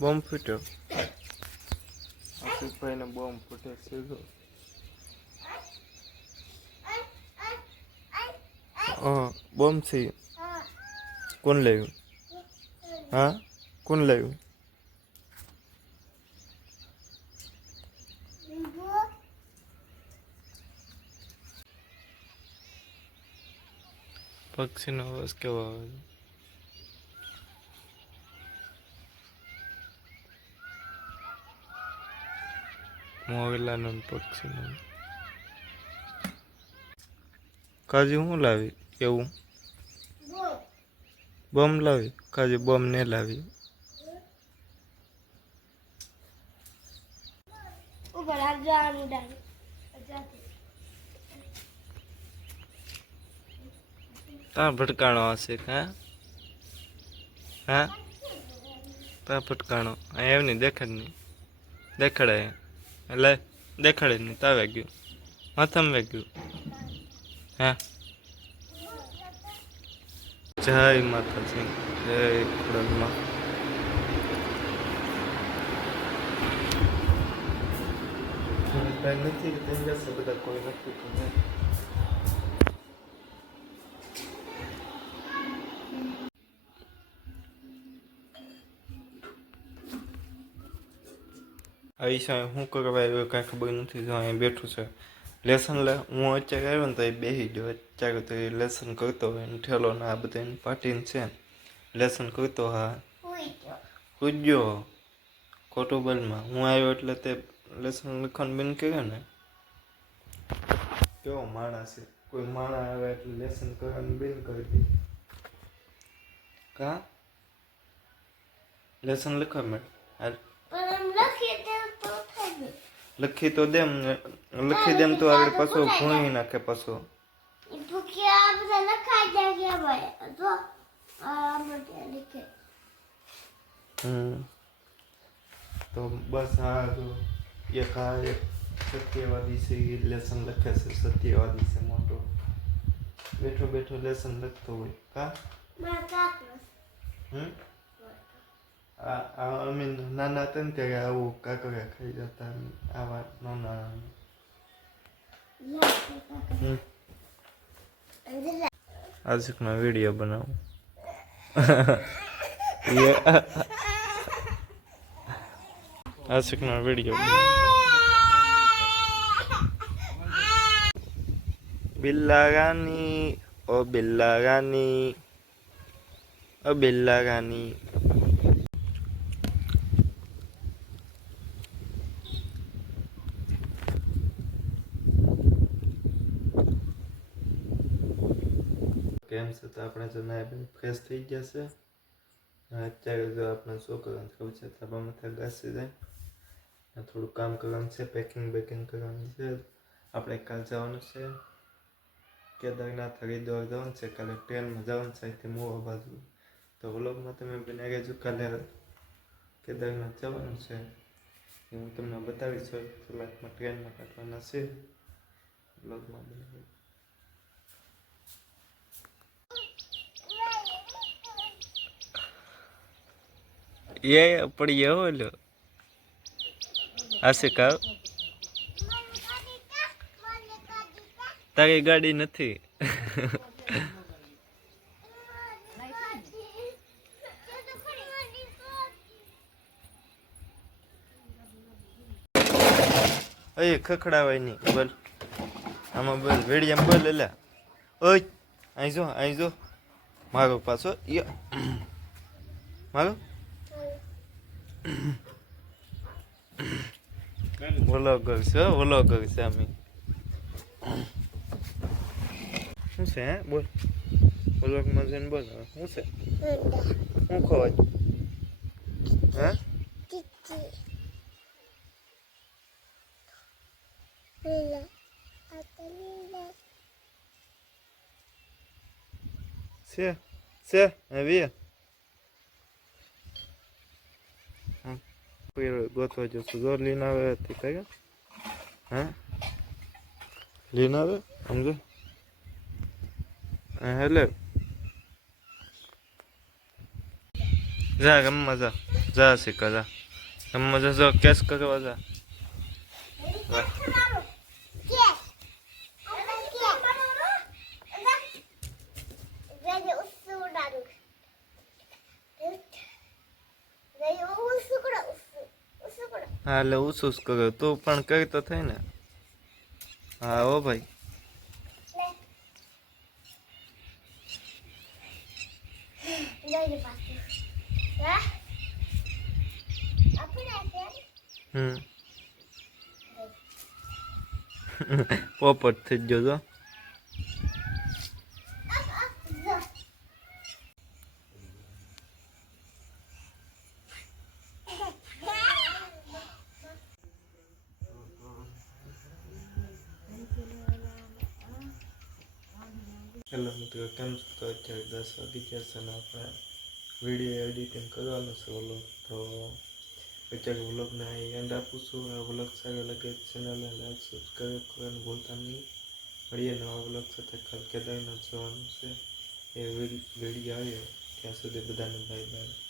Bomb ફૂટ્યો. આશિકભાઈને bomb ફૂટે સીધો. Bomb છે. કોણ લાવ્યું? હા, કોણ લાવ્યું? પક્ષીનો અવાજ કેવો આવે છે? મોવેલાનો પક્ષીનો. કાજુ હું લાવી એવું? બોમ્બ લાવી? કાજુ બોમ્બ ને લાવી. તા ભટકાણો હશે. હા, તા ભટકાણો એમ નહીં દેખાડ નહીં. દેખાડે એટલે દેખાડે નહીં. તા વાગ્યું માથામાં વાગ્યું. હા, જય માતાજી, જય ખોડલમાં. નથી બધા કોઈ નથી. આઈશા શું કરવા આવ્યો કાંઈ ખબર નથી. જો અહીં બેઠું છે લેસન લે. હું અત્યારે આવ્યો ને તો એ બેસી ગયો. અત્યારે તો એ લેસન કરતો હોય ને ઠેલો ને આ બધા એની પાટીને છે લેસન કરતો. હા, પૂજ્યો ખોટું બોલમાં. હું આવ્યો એટલે તે લેસન લખવાનું બંધ કર્યો ને. કેવો માણસ છે. કોઈ માણસ આવે એટલે લેસન કરવાનું બંધ કરી દે. કા લેસન લખવા મળે. લખી તો દેમ, લખી દેમ તો આગળ પાછો ભૂણી નાખે પાછો. તો બસ આ જો એક સત્યવાદી છે એ લેસન લખે છે. સત્યવાદી છે મોટો, બેઠો બેઠો લેસન લખતો હોય. કા અમે નાના હતા ને ત્યારે આવું કાકરા ખાઈ જતા. આવા નાના આશિકનો વિડીયો બનાવું. આશિકનો વિડીયો. બિલ્લા રાની ઓ બિલ્લા રાની ઓ બિલ્લા રાની. કેમ છે? તો આપણે જો ના ફ્રેશ થઈ ગયા છે. અત્યારે જો આપણે શું કરવાનું ખબર છે? તાબા માથે ઘાસી જાય. થોડું કામ કરવાનું છે. પેકિંગ કરવાનું છે. આપણે કાલ જવાનું છે કેદારનાથ, હરિદ્વાર જવાનું છે. કાલે ટ્રેનમાં જવાનું છે અહીંથી મોવા બાજુ. તો વ્લોગમાં તમે બને રહેજો. કાલે કેદારનાથ જવાનું છે એ હું તમને બતાવીશ. કલાકમાં ટ્રેનમાં કાઢવાના છે. વ્લોગમાં બને ये पड़ी हो लो आशिक तारी गाड़ी नहीं अरे खखड़ावाय नहीं बोल आमा बोल वेडियम बोल ले ओय आई जो मारो पासो ये मारो व्लॉगर છે અમે શું છે હે બોલ વ્લોગમાં જઈને બોલ શું છે શું ખવાય હે છે હવે ગોતવા જશું જો લીન આવે કઈ હે લીન આવે સમજો હેલે જા ગમમાં જા જા શીખા જા એમાં જશો કેસ કરવા જા હા એટલે ઉસુસ કરો તું પણ કરી તો થાય ને હા ઓ ભાઈ પોપટ થઈ ગયો તો હેલો મિત્રો કેમ છો તો અત્યારે 10 વાગી ગયા છે અને આપણે વિડીયો એડિટિંગ કરવાનું છે વ્લોગ તો અત્યારે વ્લોગને એન્ડ આપું છું આ વ્લોગ સારો લાગે ચેનલને લાઈક સબસ્ક્રાઈબ કરવાનું ભૂલતા નહીં મળીએ નવા વ્લોગ સાથે કાલ કેદારનાથ જવાનું છે એ વિડીયો આવ્યો ત્યાં સુધી બધાને બાય બાય